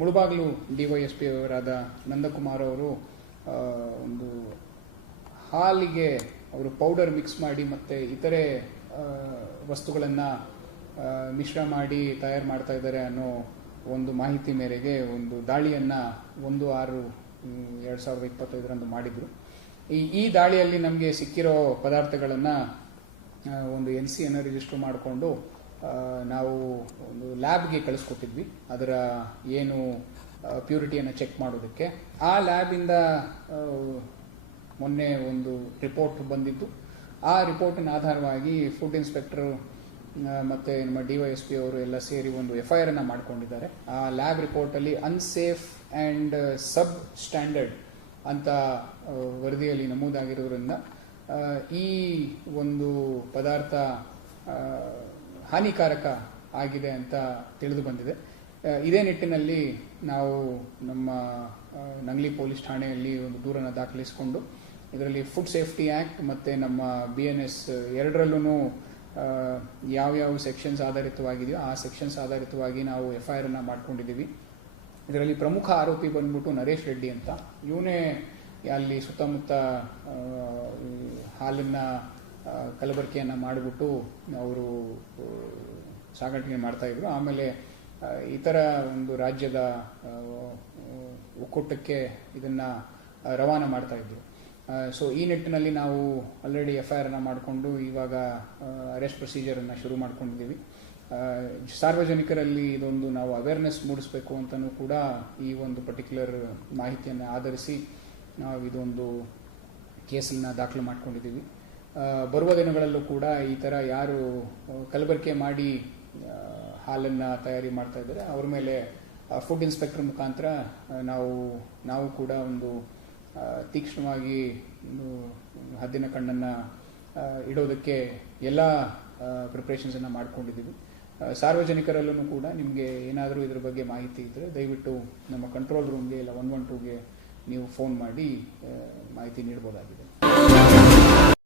Mulbagal D Y S P ಅವರಾದ Nandakumar ಅವರು ಒಂದು ಹಾಲಿಗೆ ಅವರು ಪೌಡರ್ ಮಿಕ್ಸ್ ಮಾಡಿ ಮತ್ತು ಇತರೆ ವಸ್ತುಗಳನ್ನು ಮಿಶ್ರ ಮಾಡಿ ತಯಾರು ಮಾಡ್ತಾ ಇದ್ದಾರೆ ಅನ್ನೋ ಒಂದು ಮಾಹಿತಿ ಮೇರೆಗೆ ಒಂದು ದಾಳಿಯನ್ನು ಒಂದು ಆರು ಎರಡು ಸಾವಿರದ ಇಪ್ಪತ್ತೈದರಂದು ಮಾಡಿದರು ಈ ಈ ದಾಳಿಯಲ್ಲಿ ನಮಗೆ ಸಿಕ್ಕಿರೋ ಪದಾರ್ಥಗಳನ್ನು ಒಂದು ಎನ್ ಸಿಯನ್ನು ರಿಜಿಸ್ಟರ್ ಮಾಡಿಕೊಂಡು ನಾವು ಒಂದು ಲ್ಯಾಬ್ಗೆ ಕಳಿಸ್ಕೊಟ್ಟಿದ್ವಿ ಅದರ ಏನು ಪ್ಯೂರಿಟಿಯನ್ನು ಚೆಕ್ ಮಾಡೋದಕ್ಕೆ ಆ ಲ್ಯಾಬಿಂದ ಮೊನ್ನೆ ಒಂದು ರಿಪೋರ್ಟ್ ಬಂದಿದ್ದು ಆ ರಿಪೋರ್ಟಿನ ಆಧಾರವಾಗಿ ಫುಡ್ ಇನ್ಸ್ಪೆಕ್ಟರ್ ಮತ್ತು ನಮ್ಮ ಡಿ ವೈ ಎಸ್ ಪಿ ಅವರು ಎಲ್ಲ ಸೇರಿ ಒಂದು ಎಫ್ ಐ ಆರನ್ನು ಮಾಡಿಕೊಂಡಿದ್ದಾರೆ ಆ ಲ್ಯಾಬ್ ರಿಪೋರ್ಟಲ್ಲಿ ಅನ್ಸೇಫ್ ಆ್ಯಂಡ್ ಸಬ್ ಸ್ಟ್ಯಾಂಡರ್ಡ್ ಅಂತ ವರದಿಯಲ್ಲಿ ನಮೂದಾಗಿರೋದ್ರಿಂದ ಈ ಒಂದು ಪದಾರ್ಥ ಹಾನಿಕಾರಕ ಆಗಿದೆ ಅಂತ ತಿಳಿದು ಬಂದಿದೆ ಇದೇ ನಿಟ್ಟಿನಲ್ಲಿ ನಾವು ನಮ್ಮ ನಂಗ್ಲಿ ಪೊಲೀಸ್ ಠಾಣೆಯಲ್ಲಿ ಒಂದು ದೂರನ್ನು ದಾಖಲಿಸಿಕೊಂಡು ಇದರಲ್ಲಿ ಫುಡ್ ಸೇಫ್ಟಿ ಆ್ಯಕ್ಟ್ ಮತ್ತು ನಮ್ಮ ಬಿ ಎನ್ ಎಸ್ ಎರಡರಲ್ಲೂ ಯಾವ್ಯಾವ ಸೆಕ್ಷನ್ಸ್ ಆಧಾರಿತವಾಗಿದೆಯೋ ಆ ಸೆಕ್ಷನ್ಸ್ ಆಧಾರಿತವಾಗಿ ನಾವು ಎಫ್ ಐ ಆರನ್ನು ಇದರಲ್ಲಿ ಪ್ರಮುಖ ಆರೋಪಿ ಬಂದ್ಬಿಟ್ಟು ನರೇಶ್ ರೆಡ್ಡಿ ಅಂತ ಇವನೇ ಅಲ್ಲಿ ಸುತ್ತಮುತ್ತ ಹಾಲನ್ನು ಕಲಬೆರಕೆಯನ್ನು ಮಾಡಿಬಿಟ್ಟು ಅವರು ಮಾಡ್ತಾ ಮಾಡ್ತಾಯಿದ್ರು ಆಮೇಲೆ ಇತರ ಒಂದು ರಾಜ್ಯದ ಒಕ್ಕೂಟಕ್ಕೆ ಇದನ್ನು ರವಾನೆ ಇದ್ರು ಸೊ ಈ ನಿಟ್ಟಿನಲ್ಲಿ ನಾವು ಆಲ್ರೆಡಿ ಎಫ್ ಐ ಆರ್ನ ಮಾಡಿಕೊಂಡು ಇವಾಗ ಅರೆಸ್ಟ್ ಪ್ರೊಸೀಜರನ್ನು ಶುರು ಮಾಡ್ಕೊಂಡಿದ್ದೀವಿ ಸಾರ್ವಜನಿಕರಲ್ಲಿ ಇದೊಂದು ನಾವು ಅವೇರ್ನೆಸ್ ಮೂಡಿಸಬೇಕು ಅಂತಲೂ ಕೂಡ ಈ ಒಂದು ಪರ್ಟಿಕ್ಯುಲರ್ ಮಾಹಿತಿಯನ್ನು ಆಧರಿಸಿ ನಾವು ಇದೊಂದು ಕೇಸನ್ನು ದಾಖಲು ಮಾಡ್ಕೊಂಡಿದ್ದೀವಿ ಬರುವ ದಿನಗಳಲ್ಲೂ ಕೂಡ ಈ ಥರ ಯಾರು ಕಲಬೆರಕೆ ಮಾಡಿ ಹಾಲನ್ನು ತಯಾರಿ ಮಾಡ್ತಾ ಇದ್ದಾರೆ ಅವ್ರ ಮೇಲೆ ಫುಡ್ ಇನ್ಸ್ಪೆಕ್ಟರ್ ಮುಖಾಂತರ ನಾವು ನಾವು ಕೂಡ ಒಂದು ತೀಕ್ಷ್ಣವಾಗಿ ಹದ್ದಿನ ಕಣ್ಣನ್ನು ಇಡೋದಕ್ಕೆ ಎಲ್ಲ ಪ್ರಿಪ್ರೇಷನ್ಸನ್ನು ಮಾಡ್ಕೊಂಡಿದ್ದೀವಿ ಸಾರ್ವಜನಿಕರಲ್ಲೂ ಕೂಡ ನಿಮಗೆ ಏನಾದರೂ ಇದ್ರ ಬಗ್ಗೆ ಮಾಹಿತಿ ಇದ್ದರೆ ದಯವಿಟ್ಟು ನಮ್ಮ ಕಂಟ್ರೋಲ್ ರೂಮ್ಗೆ ಇಲ್ಲ ಒನ್ ಒನ್ ಟೂಗೆ ನೀವು ಫೋನ್ ಮಾಡಿ ಮಾಹಿತಿ ನೀಡ್ಬೋದಾಗಿದೆ